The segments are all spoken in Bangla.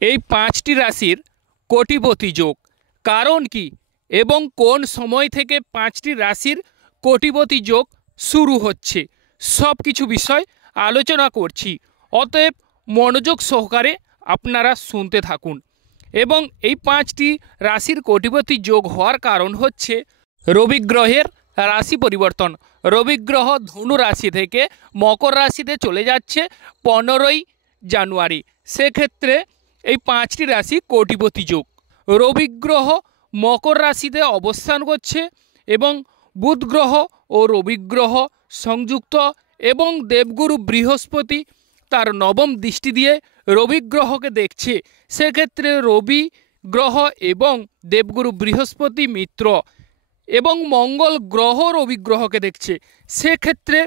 এই পাঁচটি রাশির কোটিপতি যোগ কারণ কি এবং কোন সময় থেকে পাঁচটি রাশির কোটিপতি যোগ শুরু হচ্ছে সব কিছু বিষয় আলোচনা করছি। অতএব মনোযোগ সহকারে আপনারা শুনতে থাকুন। এবং এই পাঁচটি রাশির কোটিপতি যোগ হওয়ার কারণ হচ্ছে রবি গ্রহের রাশি পরিবর্তন। রবি গ্রহ ধনু রাশি থেকে মকর রাশিতে চলে যাচ্ছে 15ই জানুয়ারি। সেক্ষেত্রে এই পাঁচটি রাশি কোটিপতি যোগ। রবি গ্রহ মকর রাশিতে অবস্থান করছে এবং বুধ গ্রহ ও রবি গ্রহ সংযুক্ত এবং দেবগুরু বৃহস্পতি তার নবম দৃষ্টি দিয়ে রবি গ্রহকে দেখছে। সেক্ষেত্রে রবি গ্রহ এবং দেবগুরু বৃহস্পতি মিত্র এবং মঙ্গল গ্রহ রবি গ্রহকে দেখছে। সেক্ষেত্রে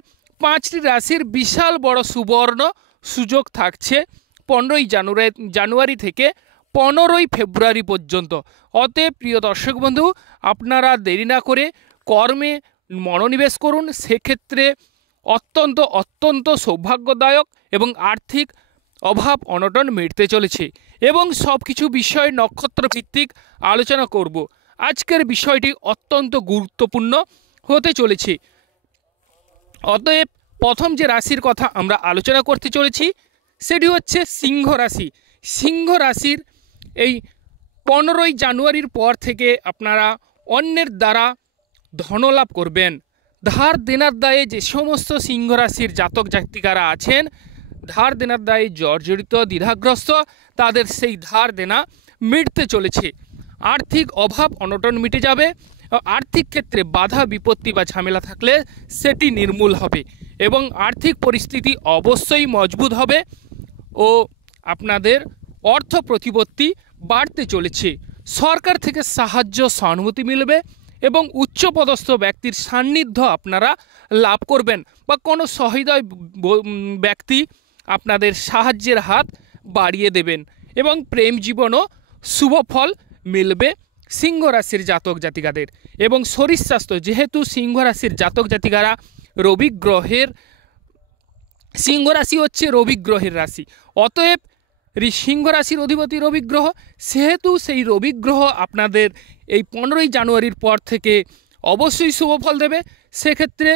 পাঁচটি রাশির বিশাল বড় সুবর্ণ সুযোগ থাকছে 15ই জানুয়ারি থেকে 15ই ফেব্রুয়ারি পর্যন্ত। অতএব প্রিয় দর্শক বন্ধু, আপনারা দেরি না করে কর্মে মনোনিবেশ করুন। সেক্ষেত্রে অত্যন্ত সৌভাগ্যদায়ক এবং আর্থিক অভাব অনটন মিটতে চলেছে এবং সব কিছু বিষয় নক্ষত্র ভিত্তিক আলোচনা করব। আজকের বিষয়টি অত্যন্ত গুরুত্বপূর্ণ হতে চলেছে। অতএব প্রথম যে রাশির কথা আমরা আলোচনা করতে চলেছি সেটি হচ্ছে সিংহ রাশি। সিংহ রাশির এই 15ই জানুয়ারির পর থেকে আপনারা অন্যের দ্বারা ধনলাভ করবেন। ধার দেনার দায়ে যে সমস্ত সিংহ রাশির জাতক জাতিকারা আছেন, ধার দেনার দায়ে জর্জরিত দ্বিধাগ্রস্ত, তাদের সেই ধার দেনা মিটতে চলেছে। আর্থিক অভাব অনটন মিটে যাবে। আর্থিক ক্ষেত্রে বাধা বিপত্তি বা ঝামেলা থাকলে সেটি নির্মূল হবে এবং আর্থিক পরিস্থিতি অবশ্যই মজবুত হবে ও আপনাদের অর্থ প্রতিপত্তি বাড়তে চলেছে। সরকার থেকে সাহায্য সহানুভূতি মিলবে এবং উচ্চপদস্থ ব্যক্তির সান্নিধ্য আপনারা লাভ করবেন বা কোনো সহৃদয় ব্যক্তি আপনাদের সাহায্যের হাত বাড়িয়ে দেবেন এবং প্রেম জীবনও শুভ ফল মিলবে সিংহ রাশির জাতক জাতিকাদের। এবং শরীর স্বাস্থ্য, যেহেতু সিংহ রাশির জাতক জাতিকারা রবি গ্রহের, সিংহ রাশি হচ্ছে রবি গ্রহের রাশি, অতএব সিংহ রাশির অধিপতি রবি গ্রহ, সেহেতু সেই রবি গ্রহ আপনাদের এই 15ই জানুয়ারির পর থেকে অবশ্যই শুভ ফল দেবে। সেক্ষেত্রে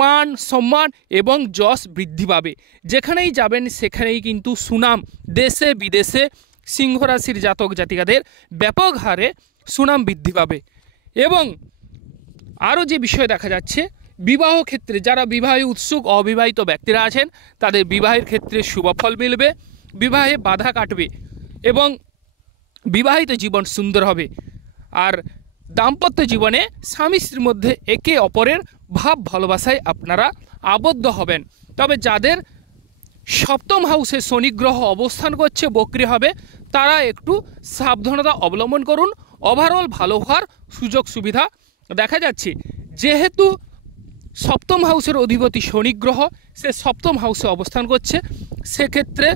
মান সম্মান এবং যশ বৃদ্ধি পাবে। যেখানেই যাবেন সেখানেই কিন্তু সুনাম, দেশে বিদেশে সিংহ রাশির জাতক জাতিকাদের ব্যাপক হারে সুনাম বৃদ্ধি পাবে। এবং আরও যে বিষয় দেখা যাচ্ছে, বিবাহ ক্ষেত্রে যারা বিবাহে উৎসুক অবিবাহিত ব্যক্তিরা আছেন তাদের বিবাহের ক্ষেত্রে শুভ ফল মিলবে, বিবাহে বাধা কাটবে এবং বিবাহিত জীবন সুন্দর হবে। আর দাম্পত্য জীবনে স্বামী স্ত্রীর মধ্যে একে অপরের ভাব ভালোবাসায় আপনারা আবদ্ধ হবেন। তবে যাদের সপ্তম হাউসে শনি গ্রহ অবস্থান করছে, বক্রী হবে, তারা একটু সাবধানতা অবলম্বন করুন। ওভারঅল ভালো হওয়ার সুযোগ সুবিধা দেখা যাচ্ছে। যেহেতু সপ্তম হাউসের অধিপতি শনি গ্রহ সে সপ্তম হাউসে অবস্থান করছে, সেক্ষেত্রে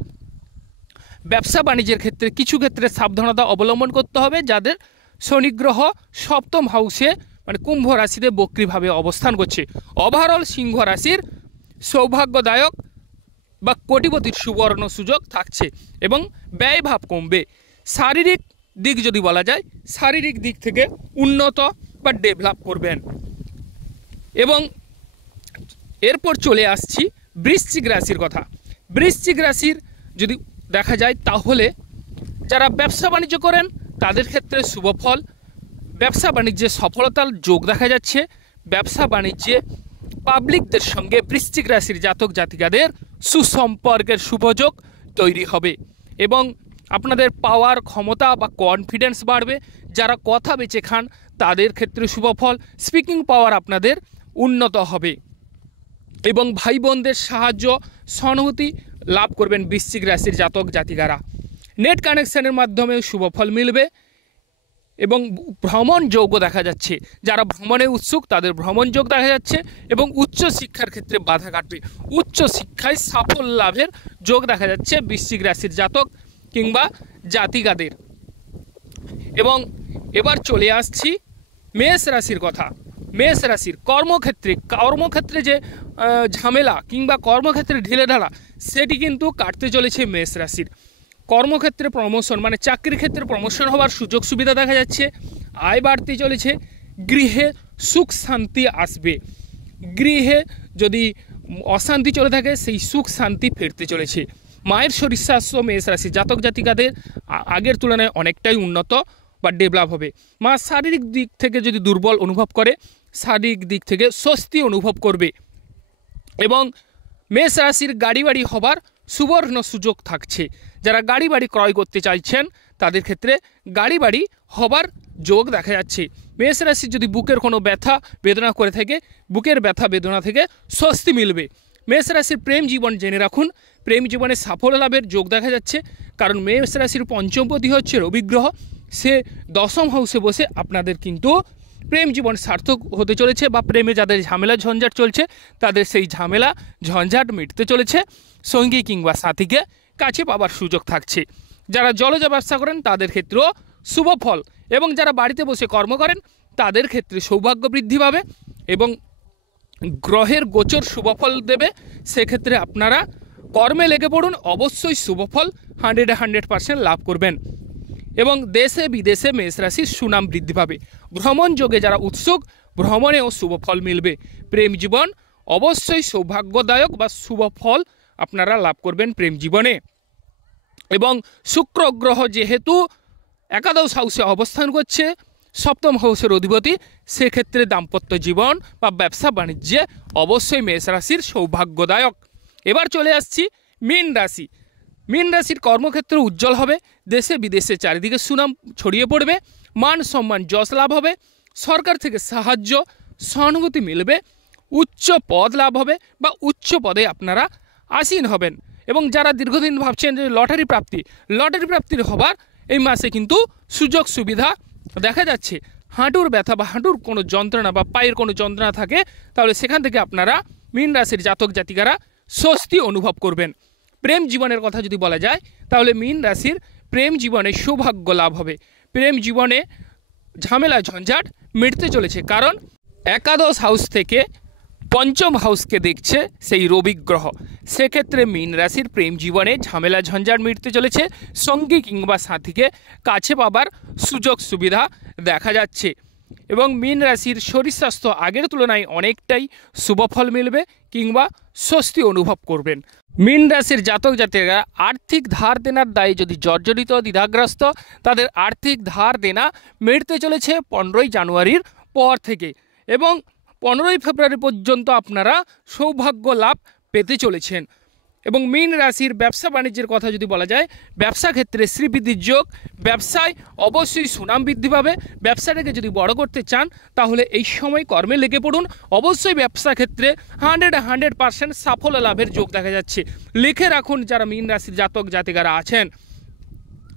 ব্যবসা বাণিজ্যের ক্ষেত্রে কিছু ক্ষেত্রে সাবধানতা অবলম্বন করতে হবে। যাদের শনি গ্রহ সপ্তম হাউসে মানে কুম্ভ রাশিতে বক্রীভাবে অবস্থান করছে, ওভারঅল সিংহ রাশির সৌভাগ্যদায়ক বা কোটিপতির সুবর্ণ সুযোগ থাকছে এবং ব্যয়ভাব কমবে। শারীরিক দিক যদি বলা যায়, শারীরিক দিক থেকে উন্নত বা ডেভেলপ করবেন। এবং এরপর চলে আসছি বৃশ্চিক রাশির কথা। বৃশ্চিক রাশির যদি দেখা যায় তাহলে যারা ব্যবসা বাণিজ্য করেন তাদের ক্ষেত্রে শুভ ফল, ব্যবসা বাণিজ্যে সফলতার যোগ দেখা যাচ্ছে। ব্যবসা বাণিজ্যে পাবলিকদের সঙ্গে বৃশ্চিক রাশির জাতক জাতিকাদের সুসম্পর্কের শুভযোগ তৈরি হবে এবং আপনাদের পাওয়ার ক্ষমতা বা কনফিডেন্স বাড়বে। যারা কথা বেঁচে খান তাদের ক্ষেত্রে শুভ ফল, স্পিকিং পাওয়ার আপনাদের উন্নত হবে এবং ভাই বোনদের সাহায্য সহানুভূতি লাভ করবেন বৃশ্চিক রাশির জাতক জাতিকারা। নেট কানেকশনের মাধ্যমে শুভ ফল মিলবে এবং ভ্রমণ যোগ দেখা যাচ্ছে। যারা ভ্রমণে উৎসুক তাদের ভ্রমণ যোগ দেখা যাচ্ছে এবং উচ্চ শিক্ষার ক্ষেত্রে বাধা কাটবে, উচ্চ শিক্ষায় সাফল্য লাভের যোগ দেখা যাচ্ছে বৃশ্চিক রাশির জাতক কিংবা জাতিকাদের। এবং এবার চলে আসছি মেষ রাশির কথা। মেষ রাশির কর্মক্ষেত্রে যে ঝামেলা কিংবা কর্মক্ষেত্রে ঢিলেঢালা সেটি কিন্তু কাটতে চলেছে মেষ রাশির। কর্মক্ষেত্রে প্রমোশন মানে চাকরির ক্ষেত্রে প্রমোশন হওয়ার সুযোগ সুবিধা দেখা যাচ্ছে। আয় বাড়তে চলেছে। গৃহে সুখ শান্তি আসবে। গৃহে যদি অশান্তি চলে থাকে সেই সুখ শান্তি ফিরতে চলেছে। মায়ের শরীর স্বাস্থ্য মেষ রাশি জাতক জাতিকাদের আগের তুলনায় অনেকটাই উন্নত বা ডেভেলপ হবে। মা শারীরিক দিক থেকে যদি দুর্বল অনুভব করে, শারীরিক দিক থেকে স্বস্তি অনুভব করবে। এবং মেষ রাশির গাড়ি বাড়ি হবার সুবর্ণ সুযোগ থাকছে। যারা গাড়ি বাড়ি ক্রয় করতে চাইছেন তাদের ক্ষেত্রে গাড়ি বাড়ি হবার যোগ দেখা যাচ্ছে। মেষ রাশির যদি বুকের কোনো ব্যথা বেদনা করে থাকে, বুকের ব্যথা বেদনা থেকে স্বস্তি মিলবে। মেষ রাশির প্রেম জীবন জেনে রাখুন, প্রেম জীবনে সাফল্য লাভের যোগ দেখা যাচ্ছে। কারণ মেষ রাশির পঞ্চমপতি হচ্ছে রবি গ্রহ, সে দশম হাউসে বসে আপনাদের কিন্তু প্রেম জীবন সার্থক হতে চলেছে, বা প্রেমে যাদের ঝামেলা ঝঞ্ঝাট চলছে তাদের সেই ঝামেলা ঝঞ্ঝাট মিটতে চলেছে। সঙ্গী কিংবা সাথীকে কাছে পাবার সুযোগ থাকছে। যারা জলজ ব্যবসা করেন তাদের ক্ষেত্রেও শুভ ফল, এবং যারা বাড়িতে বসে কর্ম করেন তাদের ক্ষেত্রে সৌভাগ্য বৃদ্ধি পাবে এবং গ্রহের গোচর শুভফল দেবে। সেক্ষেত্রে আপনারা কর্মে লেগে পড়ুন, অবশ্যই শুভফল 100% লাভ করবেন। এবং দেশে বিদেশে মেষ রাশির সুনাম বৃদ্ধি পাবে। ভ্রমণ যোগে যারা উৎসুক, ভ্রমণেও শুভ ফল মিলবে। প্রেম জীবন অবশ্যই সৌভাগ্যদায়ক বা শুভ ফল আপনারা লাভ করবেন প্রেম জীবনে। এবং শুক্র গ্রহ যেহেতু একাদশ হাউসে অবস্থান করছে, সপ্তম হাউসের অধিপতি, সেক্ষেত্রে দাম্পত্য জীবন বা ব্যবসা বাণিজ্যে অবশ্যই মেষ রাশির সৌভাগ্যদায়ক। এবার চলে আসছি মীন রাশি। মীন রাশির কর্মক্ষেত্র উজ্জ্বল হবে। দেশে বিদেশে চারিদিকে সুনাম ছড়িয়ে পড়বে। মান সম্মান যশ লাভ হবে। সরকার থেকে সাহায্য সহানুভূতি মিলবে। উচ্চ পদ লাভ হবে বা উচ্চ পদে আপনারা আসীন হবেন। এবং যারা দীর্ঘদিন ভাবছেন যে লটারি প্রাপ্তির হবার এই মাসে কিন্তু সুযোগ সুবিধা দেখা যাচ্ছে। হাঁটুর ব্যথা বা হাঁটুর কোনো যন্ত্রণা বা পায়ের কোনো যন্ত্রণা থাকে তাহলে সেখান থেকে আপনারা মীন রাশির জাতক জাতিকারা স্বস্তি অনুভব করবেন। প্রেম জীবনের কথা যদি বলা যায় তাহলে মীন রাশির প্রেম জীবনে সৌভাগ্য লাভ হবে। প্রেম জীবনে ঝামেলা ঝঞ্ঝাট মিটতে চলেছে, কারণ একাদশ হাউস থেকে পঞ্চম হাউসকে দেখছে সেই রবি গ্রহ। সেক্ষেত্রে মীন রাশির প্রেম জীবনে ঝামেলা ঝঞ্ঝাট মিটতে চলেছে। সঙ্গী কিংবা সাথীকে কাছে পাবার সুযোগ সুবিধা দেখা যাচ্ছে। এবং মীন রাশির শরীর স্বাস্থ্য আগের তুলনায় অনেকটাই শুভফল মিলবে কিংবা স্বস্তি অনুভব করবেন। মীন রাশির জাতক জাতিকারা আর্থিক ধার দেনার দায়ে যদি জর্জরিত দ্বিধাগ্রস্ত, তাদের আর্থিক ধার দেনা মিটতে চলেছে 15ই জানুয়ারির পর থেকে, এবং 15ই ফেব্রুয়ারি পর্যন্ত আপনারা সৌভাগ্য লাভ পেতে চলেছেন। এবং মীন রাশির ব্যবসা বাণিজ্যের কথা যদি বলা যায়, ব্যবসা ক্ষেত্রে শ্রীবৃদ্ধির যোগ। ব্যবসায় অবশ্যই সুনাম বৃদ্ধি পাবে। ব্যবসাটাকে যদি বড় করতে চান তাহলে এই সময় কর্মে লেগে পড়ুন। অবশ্যই ব্যবসা ক্ষেত্রে 100% সাফল্য লাভের যোগ দেখা যাচ্ছে। লিখে রাখুন যারা মীন রাশির জাতক জাতিকারা আছেন।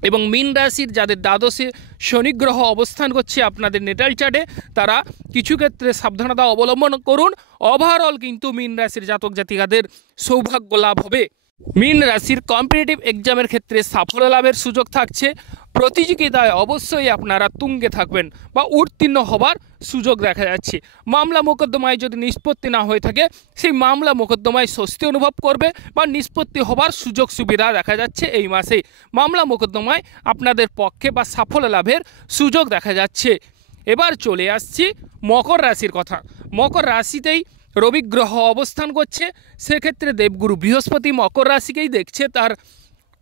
এবং মীন রাশির যাদের দ্বাদশে শনি গ্রহ অবস্থান করছে আপনাদের নেটাল চার্টে, তারা কিছু ক্ষেত্রে সাবধানতা অবলম্বন করুন। ওভারঅল কিন্তু মীন রাশির জাতক জাতিকাদের সৌভাগ্য লাভ হবে। মীন রাশির কম্পিটিটিভ এক্সামের ক্ষেত্রে সাফল্য লাভের সুযোগ থাকছে। প্রতিযোগিতায় অবশ্যই আপনারা তুঙ্গে থাকবেন বা উত্তীর্ণ হবার সুযোগ দেখা যাচ্ছে। মামলা মোকদ্দমায় যদি নিষ্পত্তি না হয়ে থাকে, সেই মামলা মোকদ্দমায় স্বস্তি অনুভব করবে বা নিষ্পত্তি হবার সুযোগ সুবিধা দেখা যাচ্ছে। এই মাসে মামলা মোকদ্দমায় আপনাদের পক্ষে বা সাফল্য লাভের সুযোগ দেখা যাচ্ছে। এবার চলে আসছি মকর রাশির কথা। মকর রাশিতেই রবি গ্রহ অবস্থান করছে। সেক্ষেত্রে দেবগুরু বৃহস্পতি মকর রাশিকেই দেখছে তার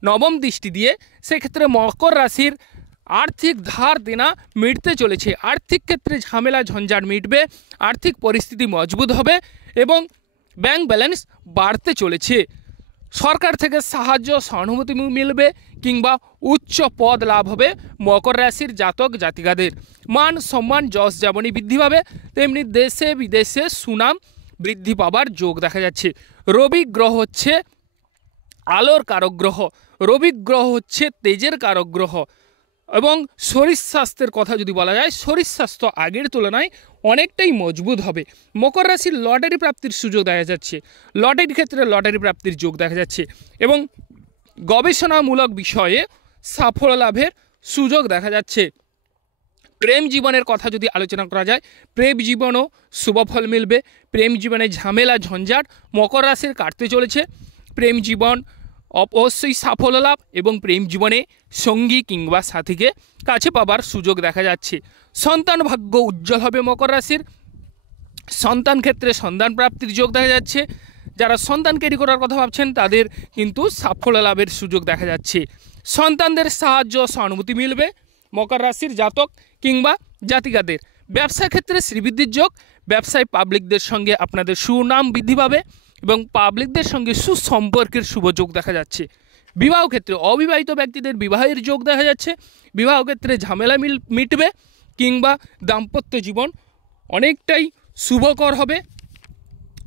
নবম দৃষ্টি দিয়ে। সেক্ষেত্রে মকর রাশির আর্থিক ধার দেনা মিটতে চলেছে। আর্থিক ক্ষেত্রে ঝামেলা ঝঞ্ঝাট মিটবে, আর্থিক পরিস্থিতি মজবুত হবে এবং ব্যাংক ব্যালেন্স বাড়তে চলেছে। সরকার থেকে সাহায্য সহানুভূতি মিলবে কিংবা উচ্চ পদ লাভ হবে মকর রাশির জাতক জাতিকাদের। মান সম্মান যশ যেমনই বৃদ্ধি পাবে, তেমনি দেশে বিদেশে সুনাম বৃদ্ধি পাবার যোগ দেখা যাচ্ছে। রবি গ্রহ হচ্ছে আলোর কারক গ্রহ, রবি গ্রহ হচ্ছে তেজের কারক গ্রহ। এবং শরীর স্বাস্থ্যের কথা যদি বলা যায়, শরীর স্বাস্থ্য আগের তুলনায় অনেকটাই মজবুত হবে। মকর রাশির লটারি প্রাপ্তির সুযোগ দেখা যাচ্ছে। লটারির ক্ষেত্রে লটারি প্রাপ্তির যোগ দেখা যাচ্ছে এবং গবেষণামূলক বিষয়ে সাফল্য লাভের সুযোগ দেখা যাচ্ছে। প্রেম জীবনের কথা যদি আলোচনা করা যায়, প্রেম জীবনও শুভফল মিলবে। প্রেম জীবনে ঝামেলা ঝঞ্ঝাট মকর রাশির কাটতে চলেছে। প্রেম জীবন অবশ্যই সাফল্য লাভ এবং প্রেম জীবনে সঙ্গী কিংবা সাথীকে কাছে পাবার সুযোগ দেখা যাচ্ছে। সন্তান ভাগ্য উজ্জ্বল হবে মকর রাশির। সন্তান ক্ষেত্রে সন্তান প্রাপ্তির যোগ দেখা যাচ্ছে। যারা সন্তান ক্যারি করার কথা ভাবছেন তাদের কিন্তু সাফল্য লাভের সুযোগ দেখা যাচ্ছে। সন্তানদের সাহায্য সহানুভূতি মিলবে মকর রাশির জাতক কিংবা জাতিকাদের। ব্যবসা ক্ষেত্রে শ্রীবৃদ্ধির যোগ। ব্যবসায় পাবলিকদের সঙ্গে আপনাদের সুনাম বৃদ্ধি পাবে এবং পাবলিকদের সঙ্গে সুসম্পর্কের শুভ যোগ দেখা যাচ্ছে। বিবাহ ক্ষেত্রে অবিবাহিত ব্যক্তিদের বিবাহের যোগ দেখা যাচ্ছে। বিবাহ ক্ষেত্রে ঝামেলা মিটবে কিংবা দাম্পত্য জীবন অনেকটাই শুভকর হবে।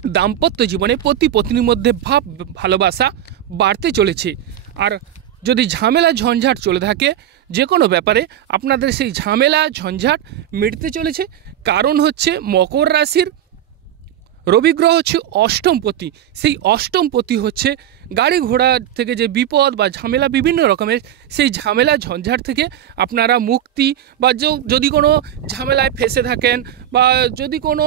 দাম্পত্য জীবনে পতি পত্নীর মধ্যে ভাব ভালোবাসা বাড়তে চলেছে। আর যদি ঝামেলা ঝঞ্ঝাট চলে থাকে যে কোনো ব্যাপারে আপনাদের সেই ঝামেলা ঝঞ্ঝাট মিটতে চলেছে। কারণ হচ্ছে মকর রাশির রবি গ্রহ হচ্ছে অষ্টমপতি। সেই অষ্টমপতি হচ্ছে গাড়ি ঘোড়া থেকে যে বিপদ বা ঝামেলা বিভিন্ন রকমের সেই ঝামেলা ঝঞ্ঝাট থেকে আপনারা মুক্তি বা যদি কোনো ঝামেলায় ফেসে থাকেন বা যদি কোনো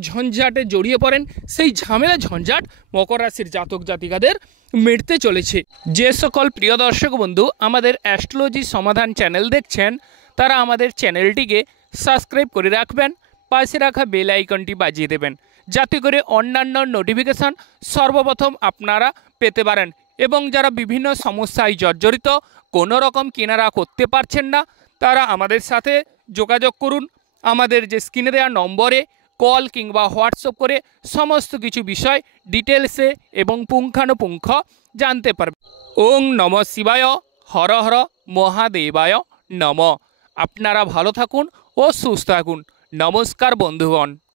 ঝঞ্ঝাটে জড়িয়ে পড়েন সেই ঝামেলা ঝঞ্ঝাট মকর রাশির জাতক জাতিকাদের মিটতে চলেছে। যে সকল প্রিয় দর্শক বন্ধু আমাদের অ্যাস্ট্রোলজি সমাধান চ্যানেল দেখছেন তারা আমাদের চ্যানেলটিকে সাবস্ক্রাইব করে রাখবেন, পাশে রাখা বেল আইকনটি বাজিয়ে দেবেন যাতে করে অন্যান্য নোটিফিকেশান সর্বপ্রথম আপনারা পেতে পারেন। এবং যারা বিভিন্ন সমস্যায় জর্জরিত কোনো রকম কেনারা করতে পারছেন না তারা আমাদের সাথে যোগাযোগ করুন। আমাদের যে স্ক্রিনে দেওয়া নম্বরে কল কিংবা হোয়াটসঅ্যাপ করে সমস্ত কিছু বিষয় ডিটেলসে এবং পুঙ্খানুপুঙ্খ জানতে পারবেন। ওং নমঃ শিবায়, হর হর মহাদেবায় নমঃ। আপনারা ভালো থাকুন ও সুস্থ থাকুন। নমস্কার বন্ধুগণ।